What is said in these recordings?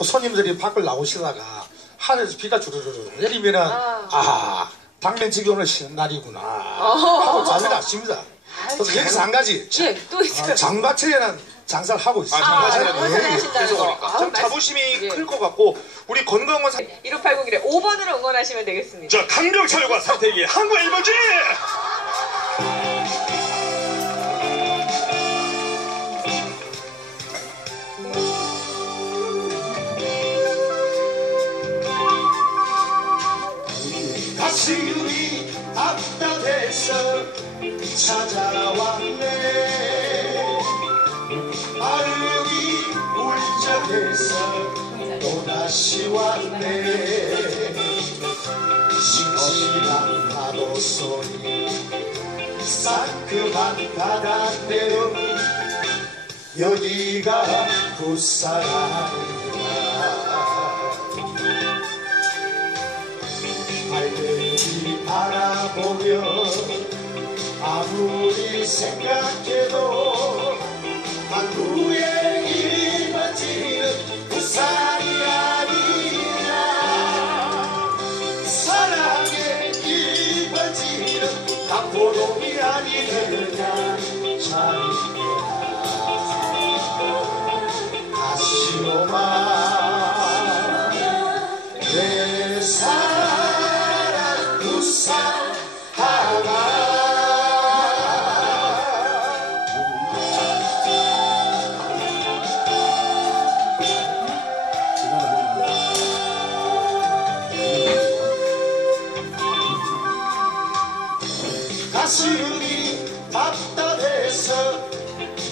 또 손님들이 밖을 나오시다가 하늘에서 비가 주르르르 내리면은 아. 아, 당면 집이 오늘 쉬는 날이구나 어허. 하고 잠이 났습니다. 그래서 여기서 한 가지 예, 또 있어요. 아, 장마철에는 장사를 하고 있어요. 아, 장마철에는. 아, 장마철에 하신다는 그래서 거. 그러니까 참 자부심이 예. 클것 같고 우리 건강원 사... 15801에 5번으로 응원하시면 되겠습니다. 자 강병철과 사태기 한국 1번지 찾아왔네. 마음이 울적해서 또다시 왔네. 싱싱한 파도 소리 상큼한 바닷대로 여기가 부산이구나 발들이 바라보며 아무리 생각해도 항구의 일반지는 부산이 아니라 사랑의 일반지는 강포동이 아니느냐. 참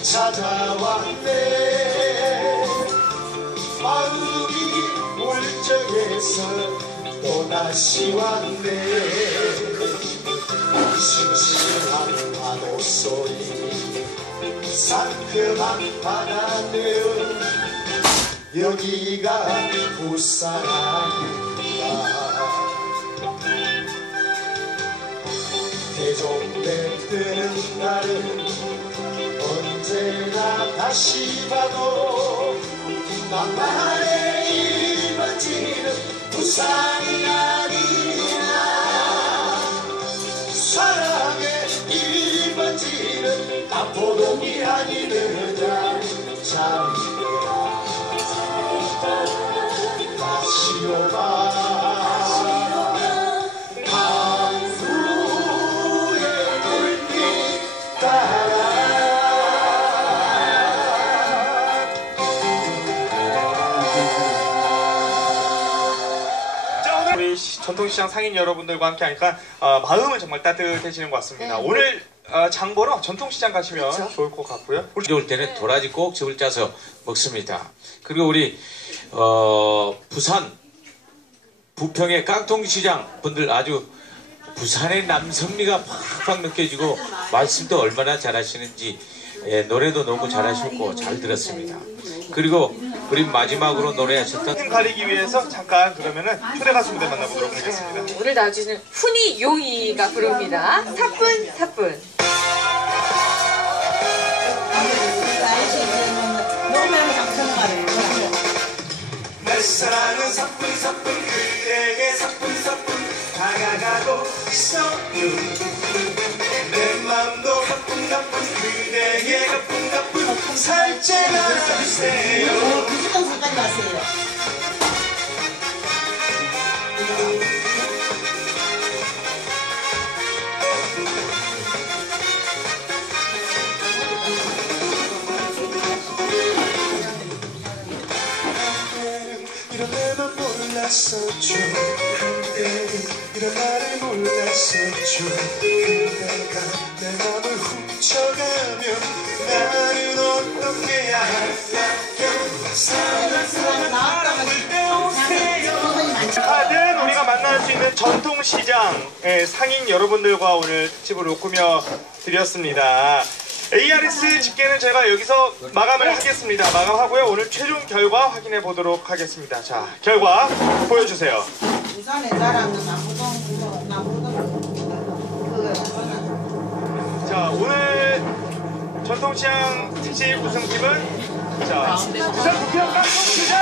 찾아왔네. 마음이 울적해서 또 다시 왔네. 싱싱한 파도 소리 상큼한 바다는 여기가 부산 아닙니다. 대종대 뜨는 날은 다시 봐도 나만의 일번지는. 부산이 아니라 사랑의 일번지는. 남포동이 아니느냐. 참이라 다시 오마 전통시장 상인 여러분들과 함께 하니까 어, 마음은 정말 따뜻해지는 것 같습니다 네. 오늘 어, 장 보러 전통시장 가시면 좋을 것 같고요 이럴 때는 도라지 꼭 즙을 짜서 먹습니다. 그리고 우리 어, 부산 부평의 깡통시장 분들 아주 부산의 남성미가 팍팍 느껴지고 말씀도 얼마나 잘하시는지 예, 노래도 너무 잘하셨고 잘 들었습니다. 그리고 우리 마지막으로 노래하셨던 팀 가리기 위해서 잠깐 그러면은 초대 가수 무대 만나보도록 하겠습니다. 오늘 나와주시는 훈이 용이가 부릅니다. 사뿐 사뿐. 내 사랑은 사뿐 사뿐 그대에게 사뿐 사뿐. 다가가고 있어요 내 맘도 가뿐 가뿐 그대에게 가뿐 가뿐. 살짝 안아주세요 몰랐었죠 그때는 이런 나를 몰랐었죠 그대가 내 맘을 훔쳐가면 나는 어떻게 할까요. 사랑 사랑 하든 우리가 만날 수 있는 전통시장 의 상인 여러분들과 오늘 특집을 꾸며 드렸습니다. ARS 집계는 제가 여기서 마감을 네. 하겠습니다. 마감하고요. 오늘 최종 결과 확인해 보도록 하겠습니다. 자, 결과 보여주세요. 우산에 따라서 나무동, 나무동. 자, 오늘 전통시장 특집 우승팀은 자, 우산 부평 깡통시장!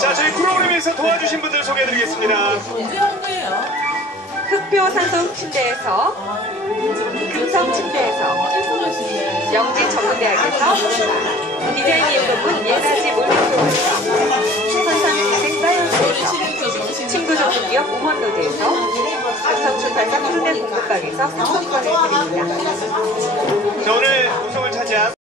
자, 저희 프로그램에서 도와주신 분들 소개해드리겠습니다. 네. 흑표 산소 침대에서 금성 침대에서 영진 전문대학에서 디자인 이용부분 예나지 몰리프로에서 선상인생 사이언스에서 친구 전문기업 우먼로드에서 각성출판사 푸른의 공급방에서 상품권을 드립니다.